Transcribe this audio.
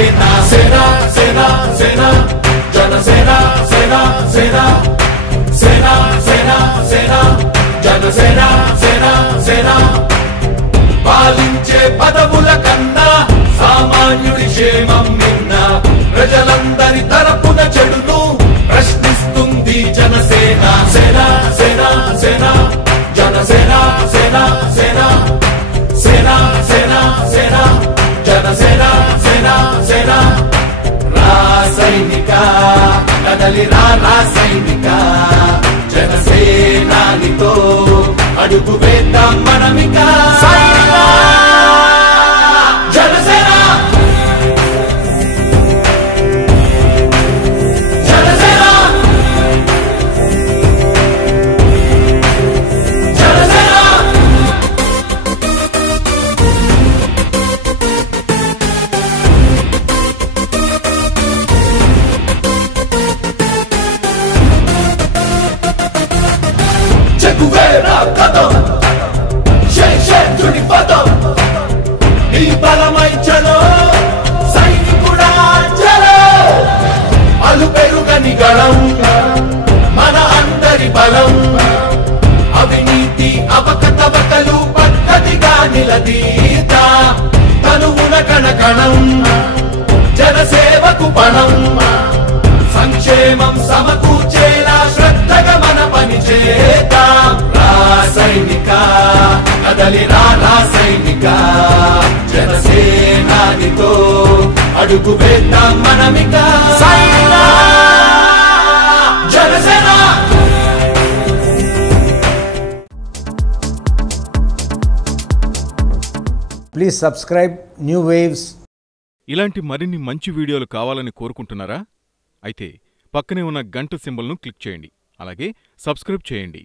జనసేన సేన సేన సేన జనసేన సేన సేన సేన సేన సేన జనసేన సేన సేన పాలించే పదవుల కన్నా సామాన్యుడి క్షేమం నిన్న ప్రజలందరి తరపున చెడును ప్రశ్నిస్తుంది జనసేన సేన సేన సేన జనసేన సేన సేన సేన సేన సేన జనసేన సేన సేన రాసైనిక కదలి రాసైనిక జనసేనానితో అడుగు వేద్దాం మనమిక జనసేన చెగువేరా కదం శేషుడి పదం నీ బలమై చలో సైనికుడా చలో అలు పెరుగని గళం మన అందరి బలం అవినీతి అవకతవకలు పద్ధతిగా నిలదీత తనువున కణకణం జనసేవకు పణం సంక్షేమం సమకూర్చేలా శ్రద్ధగా మన పని చేద్దాం రాసైనిక కదలి రాసైనిక జనసేనానితో అడుగు వేద్దాం మనమిక Janasena. Please subscribe new waves. ఇలాంటి మరిన్ని మంచి వీడియోలు కావాలని కోరుకుంటున్నారా? అయితే పక్కనే ఉన్న గంట సింబల్ను క్లిక్ చేయండి. అలాగే సబ్స్క్రైబ్ చేయండి.